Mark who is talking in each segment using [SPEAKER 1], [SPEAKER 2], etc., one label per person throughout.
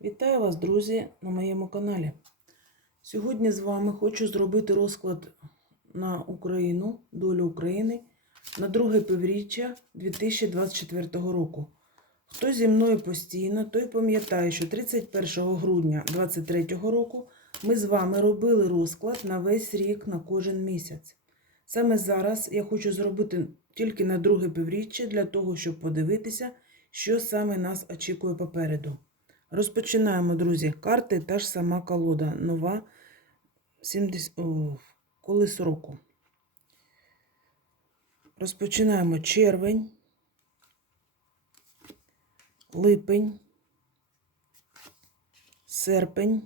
[SPEAKER 1] Вітаю вас, друзі, на моєму каналі. Сьогодні з вами хочу зробити розклад на Україну, долю України на друге півріччя 2024 року. Хто зі мною постійно, той пам'ятає, що 31 грудня 2023 року ми з вами робили розклад на весь рік на кожен місяць. Саме зараз я хочу зробити тільки на друге півріччя для того, щоб подивитися, що саме нас очікує попереду. Розпочинаємо, друзі. Карти та ж сама колода. Нова 70... О, колись року. Розпочинаємо червень, липень, серпень,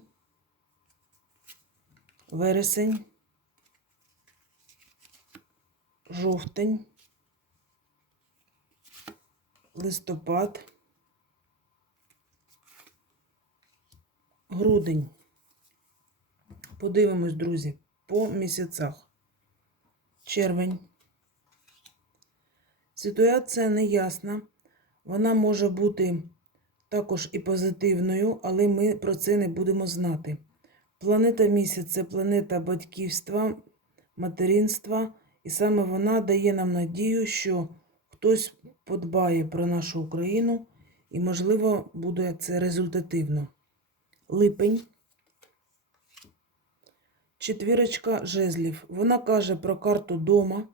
[SPEAKER 1] вересень, жовтень, листопад. Грудень. Подивимось, друзі, по місяцях. Червень. Ситуація неясна. Вона може бути також і позитивною, але ми про це не будемо знати. Планета місяць це планета батьківства, материнства, і саме вона дає нам надію, що хтось подбає про нашу Україну, і, можливо, буде це результативно липень. Четвірочка жезлів. Вона каже про карту дома.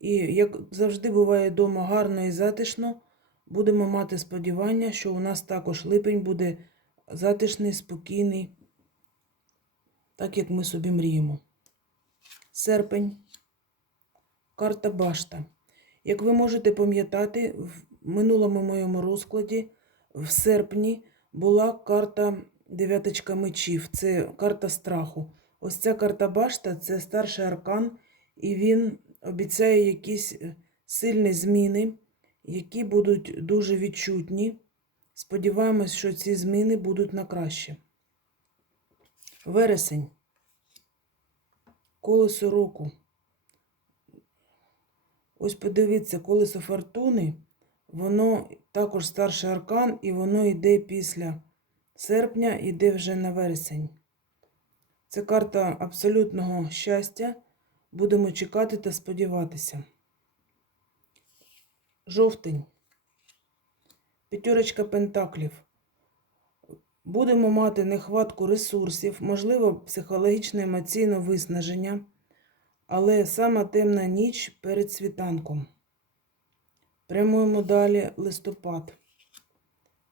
[SPEAKER 1] І, як завжди буває дома гарно і затишно, будемо мати сподівання, що у нас також липень буде затишний, спокійний, так як ми собі мріємо. Серпень. Карта башта. Як ви можете пам'ятати, в минулому моєму розкладі в серпні була карта Дев'яточка мечів це карта страху. Ось ця карта башта це старший аркан, і він обіцяє якісь е, сильні зміни, які будуть дуже відчутні. Сподіваємось, що ці зміни будуть на краще. Вересень. Колесо року. Ось подивіться, колесо фортуни, воно також старший аркан, і воно йде після серпня йде вже на вересень. Це карта абсолютного щастя. Будемо чекати та сподіватися. Жовтень. П'ятерочка пентаклів. Будемо мати нехватку ресурсів, можливо, психологічне емоційне виснаження, але сама темна ніч перед світанком. Прямуємо далі листопад.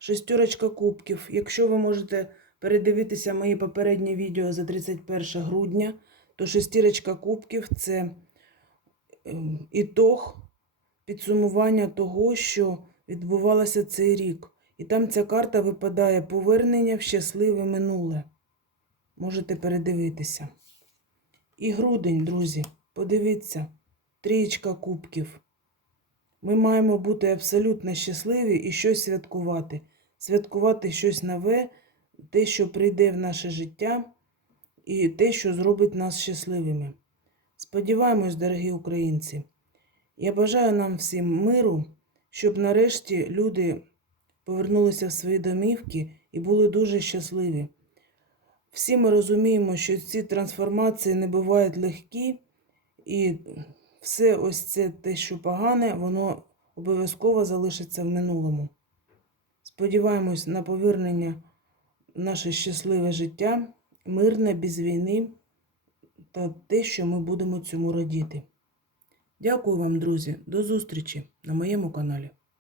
[SPEAKER 1] Шестерочка кубків. Якщо ви можете передивитися мої попередні відео за 31 грудня, то шестірочка кубків це ем, ітог підсумування того, що відбувалося цей рік. І там ця карта випадає повернення в щасливе минуле. Можете передивитися. І грудень, друзі, подивіться, трієчка кубків. Ми маємо бути абсолютно щасливі і щось святкувати. Святкувати щось нове, те, що прийде в наше життя, і те, що зробить нас щасливими. Сподіваємось, дорогі українці. Я бажаю нам всім миру, щоб нарешті люди повернулися в свої домівки і були дуже щасливі. Всі ми розуміємо, що ці трансформації не бувають легкі, і все ось це те, що погане, воно обов'язково залишиться в минулому. Сподіваємось на повернення в наше щасливе життя, мирне, без війни та те, що ми будемо цьому радіти. Дякую вам, друзі, до зустрічі на моєму каналі.